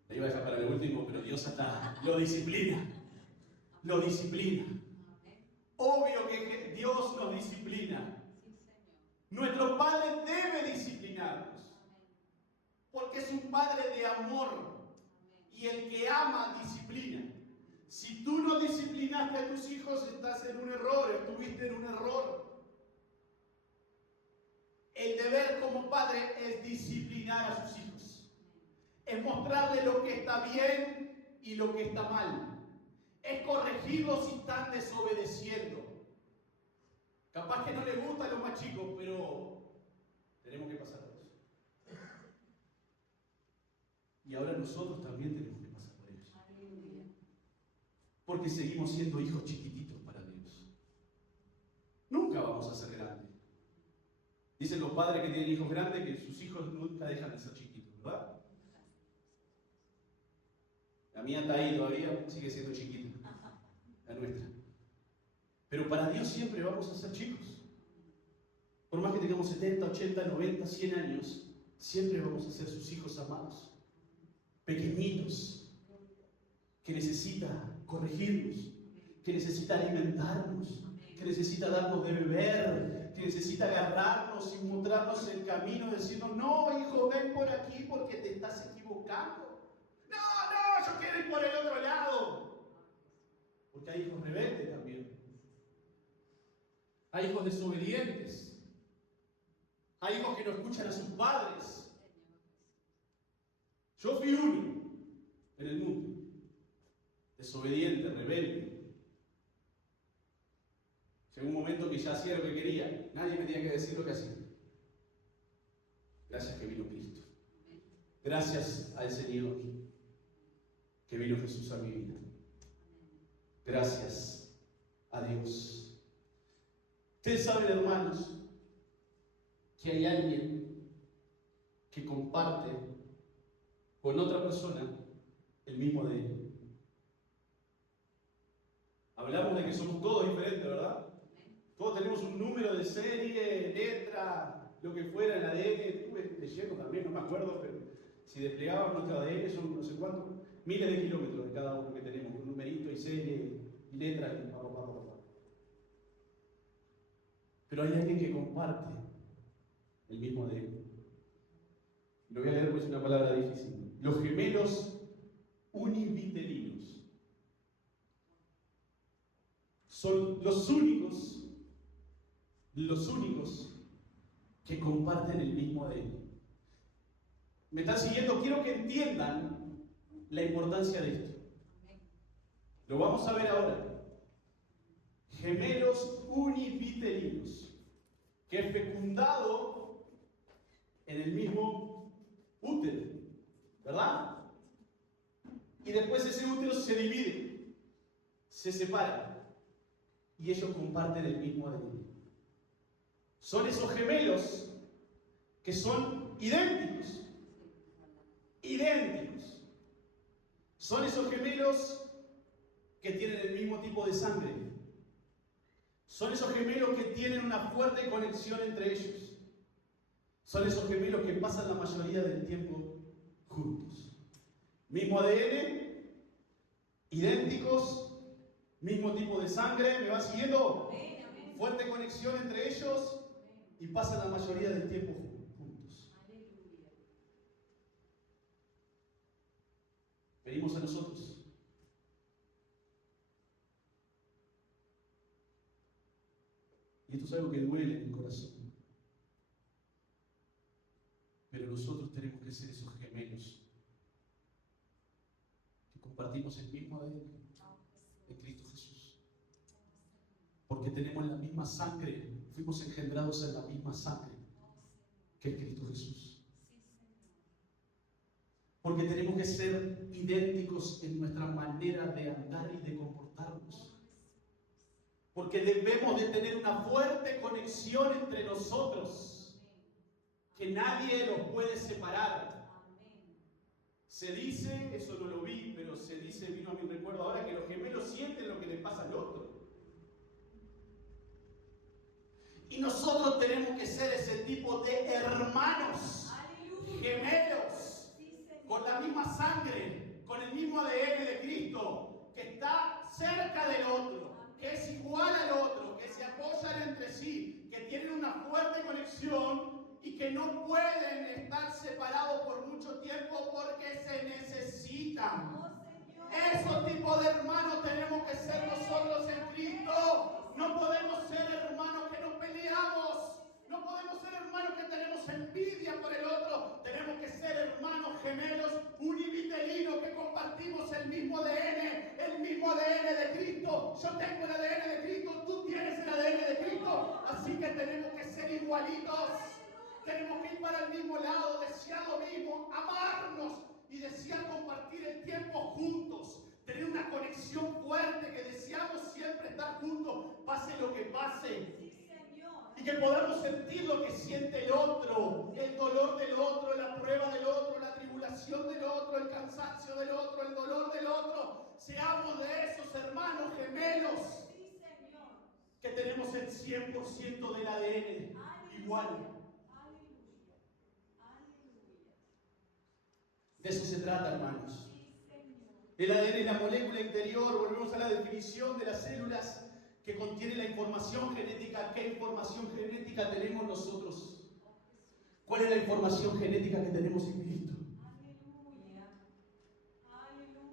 La iba a dejar para el último, pero Dios hasta lo disciplina. Lo disciplina. Amén. Obvio que Dios nos disciplina. Sí, Señor. Nuestro Padre debe disciplinarnos, Amén. porque es un Padre de amor. Amén. Y el que ama, disciplina. Si tú no disciplinaste a tus hijos, estás en un error, estuviste en un error. El deber como padre es disciplinar a sus hijos. Es mostrarle lo que está bien y lo que está mal. Es corregirlos si están desobedeciendo. Capaz que no les gusta a los más chicos, pero tenemos que pasar por eso. Y ahora nosotros también tenemos que pasar por ellos. Aleluya. Porque seguimos siendo hijos chiquititos para Dios. Nunca vamos a ser grandes. Dicen los padres que tienen hijos grandes que sus hijos nunca dejan de ser chiquitos, ¿verdad? La mía está ahí todavía, sigue siendo chiquita. La nuestra. Pero para Dios siempre vamos a ser chicos. Por más que tengamos 70, 80, 90, 100 años, siempre vamos a ser sus hijos amados. Pequeñitos, que necesita corregirnos, que necesita alimentarnos, que necesita darnos de beber, que necesita agarrarnos y mostrarnos el camino, decirnos, no, hijo, ven por aquí porque te estás equivocando. No, yo quiero ir por el otro lado. Porque hay hijos rebeldes también. Hay hijos desobedientes. Hay hijos que no escuchan a sus padres. Yo fui uno en el mundo. Desobediente, rebelde. Llegó un momento que ya hacía lo que quería. Nadie me tenía que decir lo que hacía. Gracias que vino Cristo. Gracias al Señor que vino Jesús a mi vida. Gracias a Dios. Ustedes saben, hermanos, que hay alguien que comparte con otra persona el mismo ADN. Hablamos de que somos todos diferentes, ¿verdad? Todos tenemos un número de serie, letra, lo que fuera, el ADN. Estuve leyendo también, no me acuerdo, pero si desplegamos nuestro ADN son no sé cuántos, miles de kilómetros de cada uno que tenemos, un numerito y serie y letras y papá. Pero hay alguien que comparte el mismo ADN. Lo voy a leer porque es una palabra difícil. Los gemelos univitelinos son los únicos que comparten el mismo ADN. ¿Me están siguiendo? Quiero que entiendan la importancia de esto. Lo vamos a ver ahora. Gemelos univitelinos, que es fecundado en el mismo útero, ¿verdad? Y después ese útero se divide, se separa, y ellos comparten el mismo ADN. Son esos gemelos que son idénticos. Idénticos. Son esos gemelos que tienen el mismo tipo de sangre. Son esos gemelos que tienen una fuerte conexión entre ellos. Son esos gemelos que pasan la mayoría del tiempo juntos. Mismo ADN, idénticos, mismo tipo de sangre, ¿me van siguiendo? Amén, amén. Fuerte conexión entre ellos y pasan la mayoría del tiempo juntos. Aleluya. Venimos a nosotros. Y esto es algo que duele en el corazón. Pero nosotros tenemos que ser esos gemelos que compartimos el mismo ADN de Cristo Jesús. Porque tenemos la misma sangre, fuimos engendrados en la misma sangre que es Cristo Jesús. Porque tenemos que ser idénticos en nuestra manera de andar y de comportarnos. Porque debemos de tener una fuerte conexión entre nosotros, que nadie los puede separar. Se dice, eso no lo vi, pero se dice, vino a mi recuerdo ahora, que los gemelos sienten lo que le pasa al otro. Y nosotros tenemos que ser ese tipo de hermanos, gemelos, con la misma sangre, con el mismo ADN de Cristo, que está cerca del otro, que es igual al otro, que se apoyan entre sí, que tienen una fuerte conexión y que no pueden estar separados por mucho tiempo porque se necesitan. Esos tipos de hermanos tenemos que ser nosotros en Cristo. No podemos ser hermanos que nos peleamos. No podemos ser hermanos que tenemos envidia por el otro. Tenemos que ser hermanos gemelos, univitelinos, que compartimos el mismo ADN de Cristo. Yo tengo el ADN de Cristo, tú tienes el ADN de Cristo. Así que tenemos que ser igualitos. Tenemos que ir para el mismo lado, desear lo mismo, amarnos y desear compartir el tiempo juntos. Tener una conexión fuerte, que deseamos siempre estar juntos, pase lo que pase. Y que podamos sentir lo que siente el otro, el dolor del otro, la prueba del otro, la tribulación del otro, el cansancio del otro, el dolor del otro. Seamos de esos hermanos gemelos que tenemos el 100% del ADN igual. De eso se trata, hermanos. El ADN es la molécula interior, volvemos a la definición de las células, que contiene la información genética. ¿Qué información genética tenemos nosotros? ¿Cuál es la información genética que tenemos en Cristo?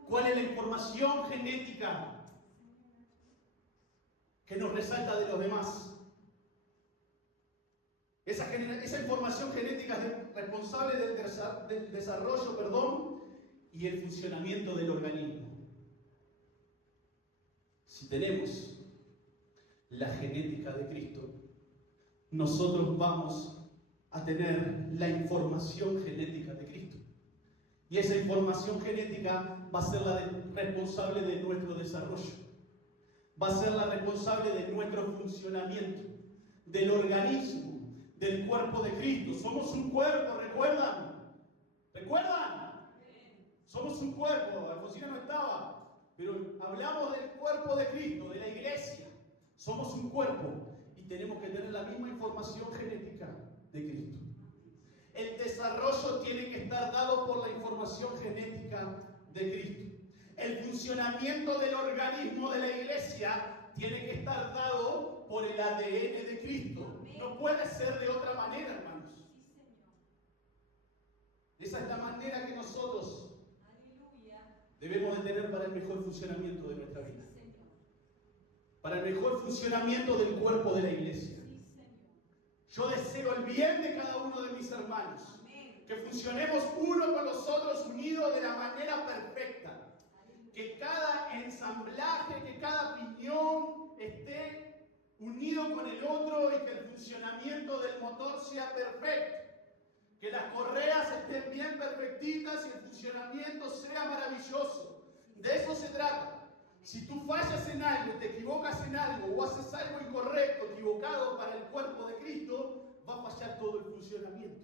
¿Cuál es la información genética que nos resalta de los demás? Esa información genética es responsable del desarrollo, y el funcionamiento del organismo. Si tenemos la genética de Cristo, nosotros vamos a tener la información genética de Cristo. Y esa información genética va a ser la responsable de nuestro desarrollo. Va a ser la responsable de nuestro funcionamiento, del organismo, del cuerpo de Cristo. Somos un cuerpo, ¿recuerdan? ¿Recuerdan? Somos un cuerpo. Alfonsina no estaba, pero hablamos del cuerpo de Cristo, de la iglesia. Somos un cuerpo y tenemos que tener la misma información genética de Cristo. El desarrollo tiene que estar dado por la información genética de Cristo. El funcionamiento del organismo de la iglesia tiene que estar dado por el ADN de Cristo. No puede ser de otra manera, hermanos. Esa es la manera que nosotros debemos de tener para el mejor funcionamiento de nuestra vida. Para el mejor funcionamiento del cuerpo de la iglesia. Yo deseo el bien de cada uno de mis hermanos. Que funcionemos uno con los otros unidos de la manera perfecta. Que cada ensamblaje, que cada piñón esté unido con el otro y que el funcionamiento del motor sea perfecto. Que las correas estén bien perfectitas y el funcionamiento sea maravilloso. De eso se trata. Si tú fallas en algo, te equivocas en algo o haces algo incorrecto, equivocado para el cuerpo de Cristo, va a fallar todo el funcionamiento.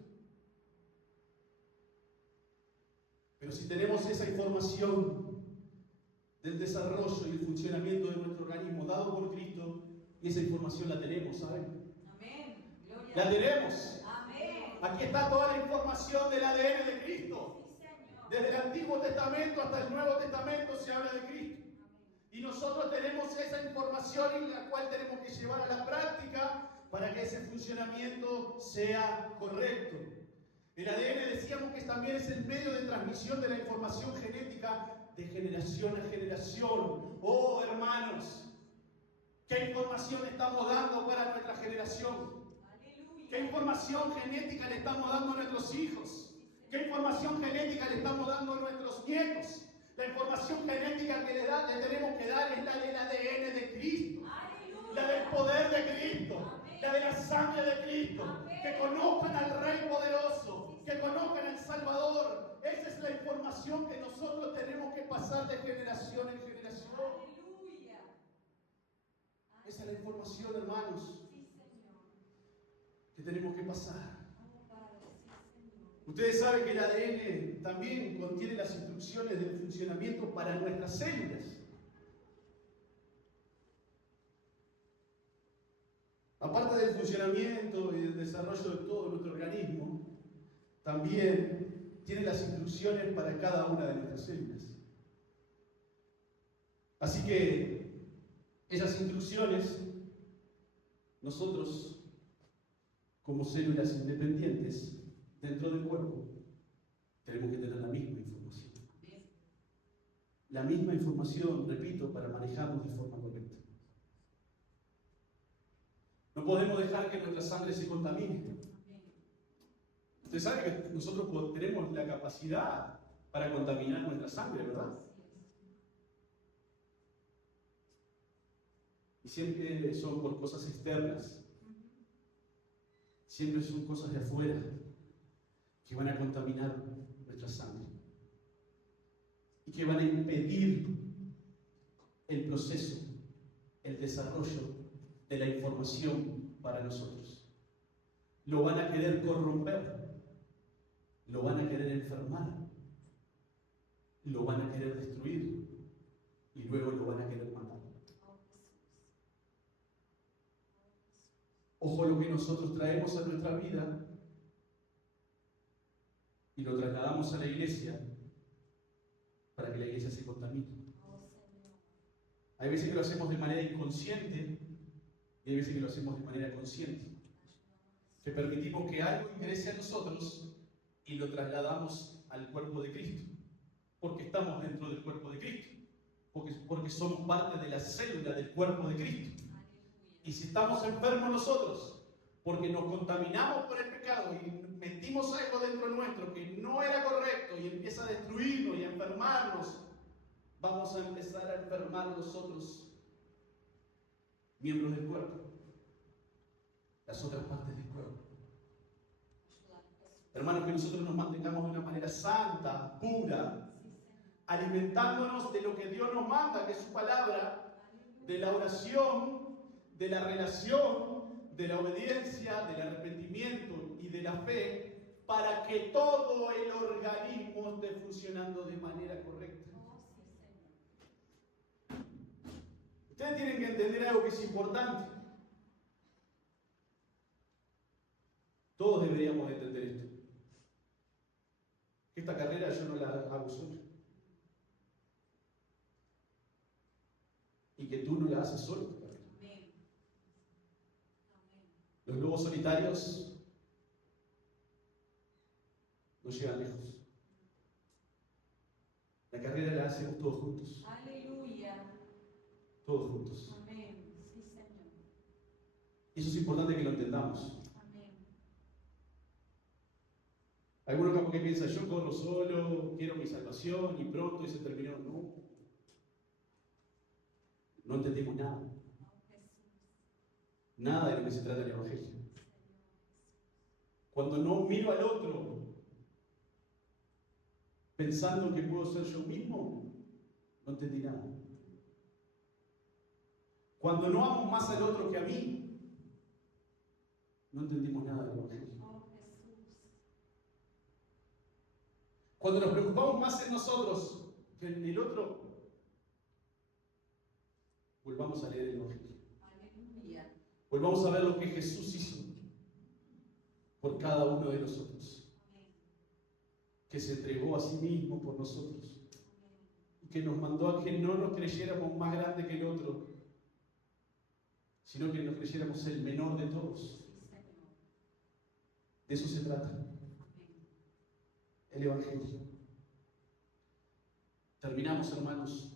Pero si tenemos esa información del desarrollo y el funcionamiento de nuestro organismo dado por Cristo, y esa información la tenemos, ¿saben? Amén. Gloria La a Dios. tenemos. Amén. Aquí está toda la información del ADN de Cristo. Sí, Señor. Desde el Antiguo Testamento hasta el Nuevo Testamento se habla de Cristo. Y nosotros tenemos esa información y la cual tenemos que llevar a la práctica para que ese funcionamiento sea correcto. El ADN decíamos que también es el medio de transmisión de la información genética de generación a generación. Oh, hermanos, ¿qué información estamos dando para nuestra generación? Aleluya. ¿Qué información genética le estamos dando a nuestros hijos? ¿Qué información genética le estamos dando a nuestros nietos? La información genética que le tenemos que dar es la del ADN de Cristo, Aleluya. la del poder de Cristo, la de la sangre de Cristo. Amén. Que conozcan al Rey poderoso, que conozcan al Salvador. Esa es la información que nosotros tenemos que pasar de generación en generación. Aleluya. Esa es la información, hermanos, Sí, Señor. que tenemos que pasar. Oh, Padre, sí, Señor. Ustedes saben que el ADN también contiene las instrucciones del funcionamiento para nuestras células. Aparte del funcionamiento y del desarrollo de todo nuestro organismo, también tiene las instrucciones para cada una de nuestras células. Así que esas instrucciones, nosotros, como células independientes, dentro del cuerpo, tenemos que tener la misma información. Amén. La misma información, repito, para manejarnos de forma correcta. No podemos dejar que nuestra sangre se contamine. Amén. Usted sabe que nosotros tenemos la capacidad para contaminar nuestra sangre, ¿verdad? Así es. Y siempre son por cosas externas. Siempre son cosas de afuera que van a contaminar nuestra sangre y que van a impedir el proceso, el desarrollo de la información para nosotros. Lo van a querer corromper, lo van a querer enfermar, lo van a querer destruir y luego lo van a querer matar. Oh, Jesús. Ojo lo que nosotros traemos a nuestra vida y lo trasladamos a la iglesia para que la iglesia se contamine. Oh, Señor. Hay veces que lo hacemos de manera inconsciente y hay veces que lo hacemos de manera consciente. Que permitimos que algo ingrese a nosotros y lo trasladamos al cuerpo de Cristo. Porque estamos dentro del cuerpo de Cristo. Porque somos parte de la célula del cuerpo de Cristo. Aleluya. Y si estamos enfermos nosotros, porque nos contaminamos por el pecado y metimos algo dentro nuestro que no era correcto y empieza a destruirnos y a enfermarnos, vamos a empezar a enfermar nosotros, miembros del cuerpo, las otras partes del cuerpo. Ayúdame, Jesús. Hermanos, que nosotros nos mantengamos de una manera santa, pura, Sí, Señor. alimentándonos de lo que Dios nos manda, que es su palabra, de la oración, de la relación, de la obediencia, del arrepentimiento y de la fe, para que todo el organismo esté funcionando de manera correcta. Oh, sí, Señor. Ustedes tienen que entender algo que es importante. Todos deberíamos entender esto. Que esta carrera yo no la hago solo. Y que tú no la haces solo. Amén. Amén. Los lobos solitarios no llegan lejos. La carrera la hacemos todos juntos. Aleluya. Todos juntos. Amén. Sí, Señor. Y eso es importante que lo entendamos. Amén. Algunos como que piensan, yo corro solo, quiero mi salvación y pronto y se terminó. No. No entendimos nada. Oh, Jesús. Nada de lo que se trata del Evangelio. Señor Jesús. Cuando no miro al otro pensando que puedo ser yo mismo, no entendí nada. Cuando no amo más al otro que a mí, no entendimos nada del Evangelio. Oh Jesús. Cuando nos preocupamos más en nosotros que en el otro, volvamos a leer el Evangelio. Aleluya. Volvamos a ver lo que Jesús hizo por cada uno de nosotros. Amén. Que se entregó a sí mismo por nosotros. Amén. Y que nos mandó a que no nos creyéramos más grande que el otro, sino que nos creyéramos el menor de todos. Sí, Señor. De eso se trata Amén. el Evangelio. Terminamos, hermanos,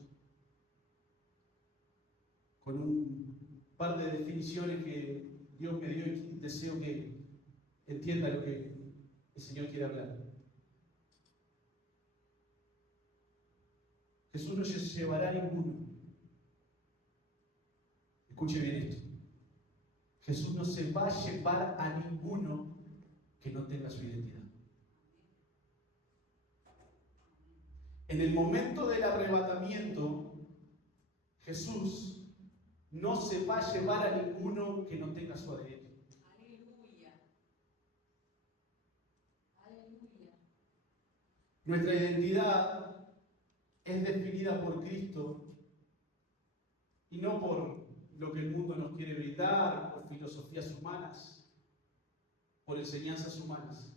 con un par de definiciones que Dios me dio y deseo que entienda lo que el Señor quiere hablar. Jesús no se llevará a ninguno. Escuche bien esto. Jesús no se va a llevar a ninguno que no tenga su identidad. En el momento del arrebatamiento, Jesús no se va a llevar a ninguno que no tenga su ADN. Aleluya. Aleluya. Nuestra identidad es definida por Cristo y no por lo que el mundo nos quiere brindar, por filosofías humanas, por enseñanzas humanas.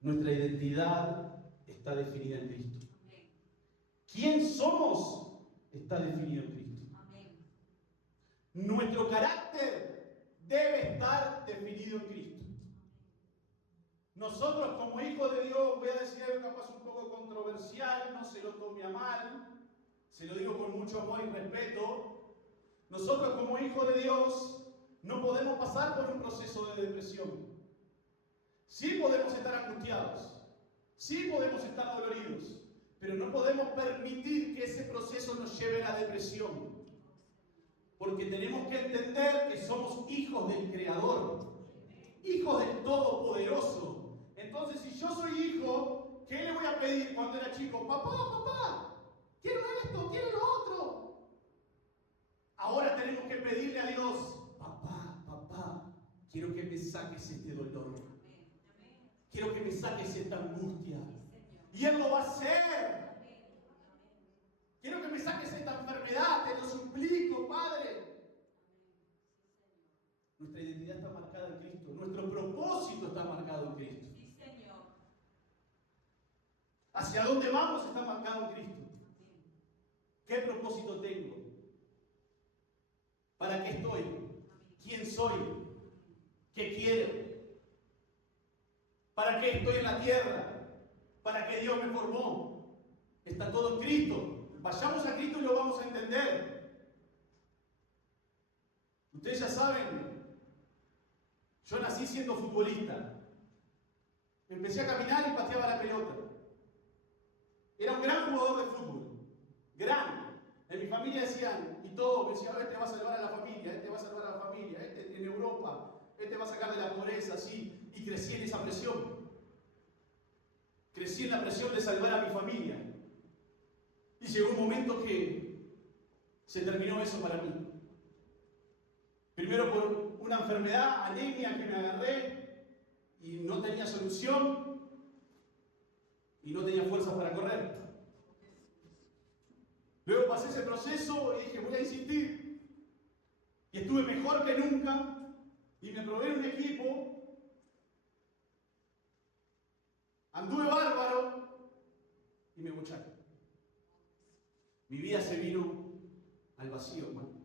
Nuestra identidad está definida en Cristo. Amén. ¿Quién somos? Está definido en Cristo. Amén. Nuestro carácter debe estar definido en Cristo. Nosotros como hijos de Dios, voy a decir algo capaz un poco controversial, no se lo tome a mal, se lo digo con mucho amor y respeto. Nosotros como hijos de Dios no podemos pasar por un proceso de depresión. Sí podemos estar angustiados, sí podemos estar doloridos, pero no podemos permitir que ese proceso nos lleve a la depresión. Porque tenemos que entender que somos hijos del Creador, hijos del Todopoderoso. Entonces, si yo soy hijo, ¿qué le voy a pedir cuando era chico? Papá, quiero esto, quiero lo otro. Ahora tenemos que pedirle a Dios, papá, quiero que me saques este dolor. Amén. Amén. Quiero que me saques esta angustia. Sí, Señor. Y Él lo va a hacer. Amén. Amén. Quiero que me saques esta enfermedad, te lo suplico, Padre. Amén. Sí, Señor. Nuestra identidad está marcada en Cristo. Nuestro propósito está marcado en Cristo. Sí, Señor. Hacia dónde vamos está marcado en Cristo. Amén. ¿Qué propósito tengo? ¿Para qué estoy? Amén. ¿Quién soy? ¿Qué quiero? ¿Para qué estoy en la tierra? ¿Para qué Dios me formó? Está todo en Cristo. Vayamos a Cristo y lo vamos a entender. Ustedes ya saben, yo nací siendo futbolista. Empecé a caminar y pateaba la pelota. Era un gran jugador de fútbol. Gran. En mi familia decían, y todos me decían, este va a salvar a la familia, este va a salvar a la familia, este en Europa, este va a sacar de la pobreza, así. Y crecí en esa presión. Crecí en la presión de salvar a mi familia. Y llegó un momento que se terminó eso para mí. Primero por una enfermedad, anemia, que me agarré y no tenía solución y no tenía fuerzas para correr. Luego pasé ese proceso y dije, voy a insistir. Y estuve mejor que nunca y me probé en un equipo. Anduve bárbaro y me bocharon. Mi vida se vino al vacío, hermano.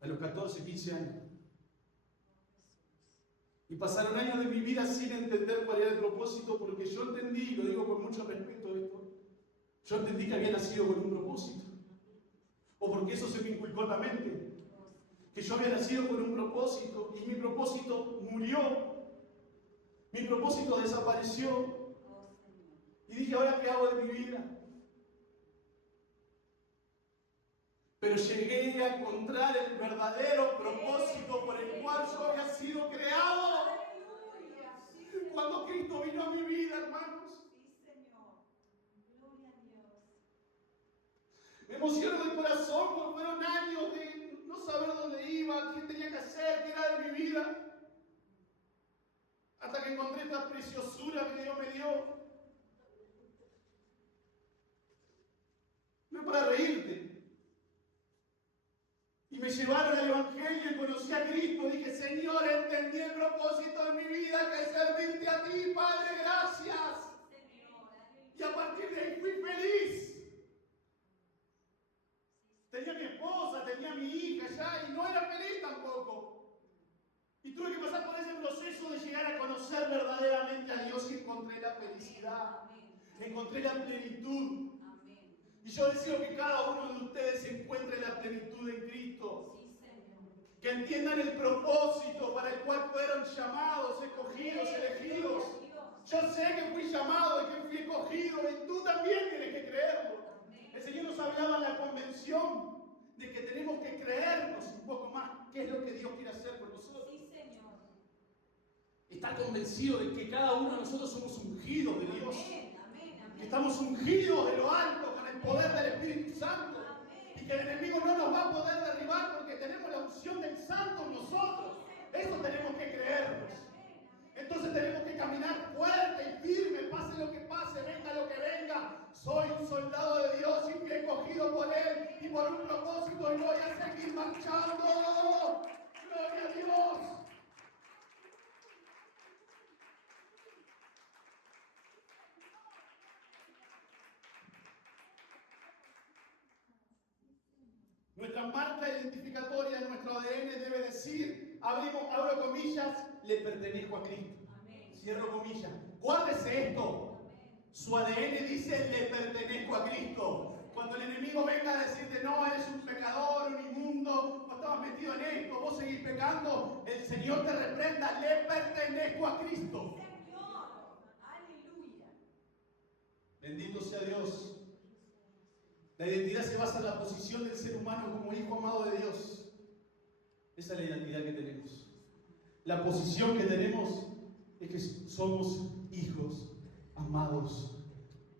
A los 14, 15 años. Y pasaron años de mi vida sin entender cuál era el propósito, porque yo entendí, y lo digo con mucho respeto esto, yo entendí que había nacido con un propósito. O porque eso se me inculcó en la mente. Que yo había nacido con un propósito y mi propósito murió. Mi propósito desapareció. Oh, Señor. Y dije, ¿ahora qué hago de mi vida? Pero llegué a encontrar el verdadero propósito por el cual yo había sido creado. Aleluya. Sí, Señor. Cuando Cristo vino a mi vida, hermanos. Sí, Señor. Gloria a Dios. Me emociono de corazón encontré esta preciosura que Dios me dio. No es para reírte. Y me llevaron al Evangelio y conocí a Cristo. Dije, Señor, entendí el propósito de mi vida, que es servirte a ti, Padre, gracias. Y a partir de ahí fui feliz. Tenía mi esposa, tenía mi hija ya y no era feliz tampoco. Y tuve que pasar por ese proceso de llegar a conocer verdaderamente a Dios y encontré la felicidad. Encontré la plenitud. Y yo deseo que cada uno de ustedes encuentre la plenitud en Cristo. Que entiendan el propósito para el cual fueron llamados, escogidos, elegidos. Yo sé que fui llamado y que fui escogido y tú también tienes que creerlo. El Señor nos hablaba en la convención de que tenemos que creernos un poco más qué es lo que Dios quiere hacer con nosotros. Sí, Señor. Estar convencido de que cada uno de nosotros somos ungidos de Dios. Amén, amén, amén. Que estamos ungidos de lo alto con el poder del Espíritu Santo. Amén. Y que el enemigo no nos va a poder derribar porque tenemos la unción del Santo en nosotros. Eso tenemos que creernos. Entonces tenemos que caminar fuerte y firme, pase lo que pase, venga lo que venga. Soy un soldado de Dios y fui escogido por Él y por un propósito y voy a seguir marchando. ¡Gloria a Dios! Nuestra marca identificatoria en nuestro ADN debe decir, abro comillas, le pertenezco a Cristo. Amén. Cierro comillas. Guárdese esto. Su ADN dice, le pertenezco a Cristo. Cuando el enemigo venga a decirte, no, eres un pecador, un inmundo, no estabas metido en esto, vos seguís pecando, el Señor te reprenda, le pertenezco a Cristo. Señor, aleluya. Bendito sea Dios. La identidad se basa en la posición del ser humano como hijo amado de Dios. Esa es la identidad que tenemos. La posición que tenemos es que somos hijos amados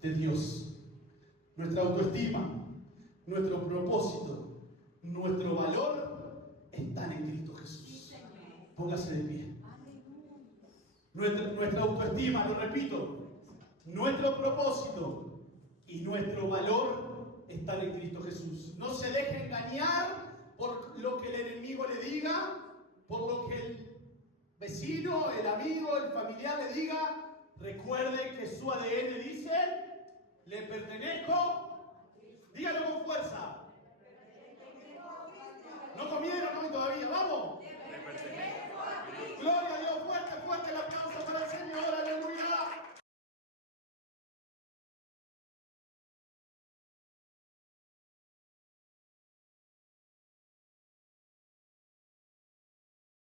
de Dios. Nuestra autoestima, nuestro propósito, nuestro valor están en Cristo Jesús. Póngase de pie. Nuestra autoestima, lo repito, nuestro propósito y nuestro valor están en Cristo Jesús. No se deje engañar por lo que el enemigo le diga, por lo que el vecino, el amigo, el familiar le diga. Recuerde que su ADN dice, le pertenezco. Dígalo con fuerza. No con miedo.